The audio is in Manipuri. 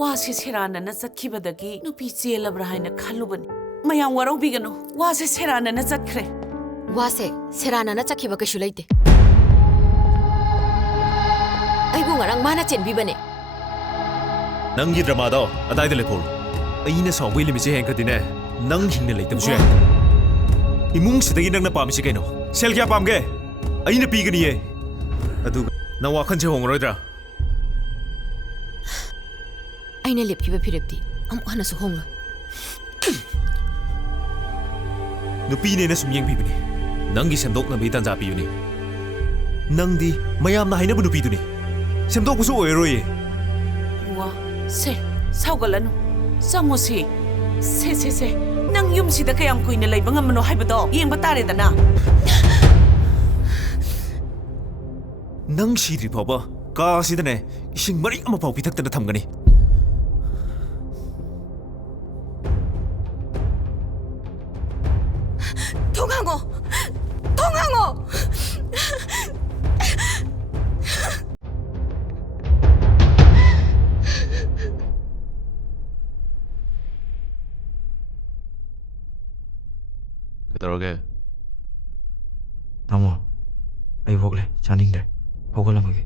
와세 세라나나 ꯆꯠꯈꯤꯕꯗꯒꯤ ꯅꯨꯄꯤ ꯆꯦꯜꯂꯕ꯭ꯔꯥ ꯍꯥꯏꯅ ꯈꯜꯂꯨꯕꯅꯤ ꯃꯌꯥꯝ ꯋꯥꯔꯧꯕꯤꯒꯅꯨ ꯋꯥꯁꯦ ꯁꯦꯔꯥꯅꯅ ꯆꯠꯈ꯭ꯔꯦ 와세 세라나나 짝히바 그슈 레이테 아이고 nga랑 마나 첸비바네 ꯅꯪꯒꯤ ꯗ꯭ꯔꯃꯥꯗꯣ ꯑꯗꯥꯏꯗ ꯂꯦꯞꯍꯧꯔꯣ ꯑꯩꯅ ꯁꯥꯎꯕꯒꯤ ꯂꯤꯃꯤꯠꯁꯦ ꯍꯦꯟꯈ꯭ꯔꯗꯤꯅꯦ ꯅꯪ ꯍꯤꯡꯅ ꯂꯩꯇꯕꯁꯨ ꯌꯥꯏ 이뭉시대기 ꯅꯪꯅ ꯄꯥꯝꯃꯤꯁꯤ ꯀꯩꯅꯣ ꯁꯦꯜ ꯀꯌꯥ ꯄꯥꯝꯒꯦ ꯑꯩꯅ ꯄꯤꯒꯅꯤꯌꯦ ꯑꯗꯨꯒ ꯅꯪ ꯋꯥꯈꯜꯁꯦ ꯍꯣꯡꯉꯔꯣꯏꯗ꯭ꯔꯥ 아이네 lep키바 피렙디 아무 하나서 홍로 누피네나 ꯁꯨꯝ ꯌꯦꯡꯕꯤꯕꯅꯤ ꯅꯪꯒꯤ ꯁꯦꯝꯗꯣꯛꯅꯕꯒꯤ ꯇꯥꯟꯖꯥ ꯄꯤꯕꯅꯤ ꯅꯪꯗꯤ ꯃꯌꯥꯝꯅ ꯍꯥꯏꯅꯕ ꯅꯨꯄꯤꯗꯨꯅꯤ ꯁꯦꯝꯗꯣꯛꯄꯁꯨ ꯑꯣꯏꯔꯣꯏꯌꯦ 와 세 사오갈라누 ꯆꯪꯉꯨꯁꯤ 세 ꯅꯪ ꯌꯨꯝꯁꯤꯗ ꯀꯌꯥꯝ ꯀꯨꯏꯅ ꯂꯩꯕ ꯉꯝꯃꯅꯣ ꯍꯥꯏꯕꯗꯣ ꯌꯦꯡꯕ ꯇꯥꯔꯦꯗꯅ ꯅꯪ ꯁꯤꯗ꯭ꯔꯤ ꯐꯥꯎꯕ ꯀꯥꯁꯤꯗꯅꯦ 이싱 머리 ꯑꯃ ꯐꯥꯎ ꯄꯤꯊꯛꯇꯅ ꯊꯝꯒꯅꯤ 통항어 그러게 나무, ꯑꯩ ꯋꯥꯛꯂꯦ ꯆꯥꯅꯤꯡꯗ꯭ꯔꯦ ꯍꯧꯒꯠꯂꯝꯃꯒꯦ